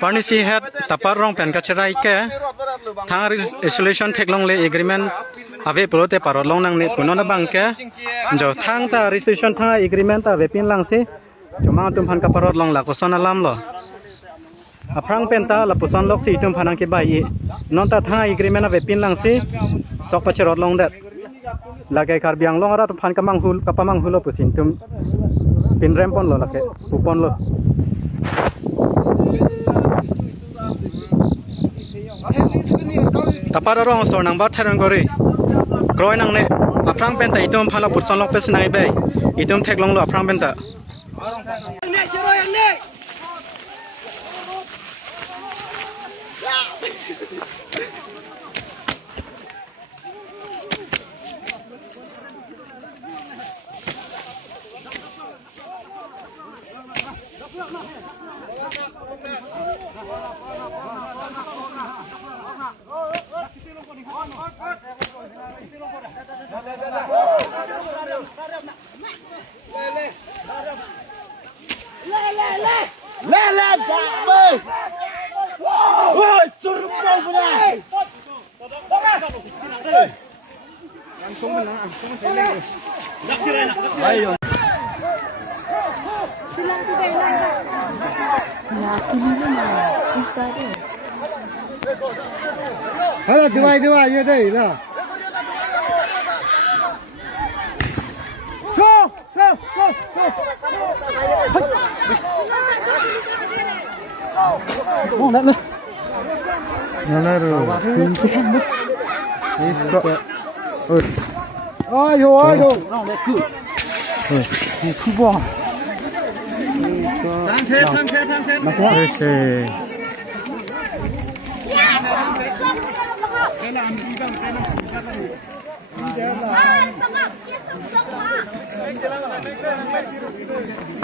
Parnisi head tapar rong pen kacerai ke thang isolation theklong le agreement ave prote parot long nang ne punona bang ke jo thang ta isolation thang agreement ta ve pin lang si cuma tum phan kaparot long la ko sona lam lo aprang pen ta la pusan lok si tum phanang ke bai non ta thang agreement ave pin lang si sok pacherot long dat lagai kar biang long ra tum phan kamang hul kapamang hulo pusin tum pin rempon lo lake upon lo tapar rong so nang ba tharang gori kroi nang ne aprang pen ta itum phala putsan lok pes nai bai itum theklong lo aprang pen ta Halo, dua, ya deh lah. Oh, nak lah. Mana tu? Isko. Ayo. Kubah. Tang. Masih.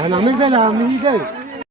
Làm mình đây làm mình đi đây.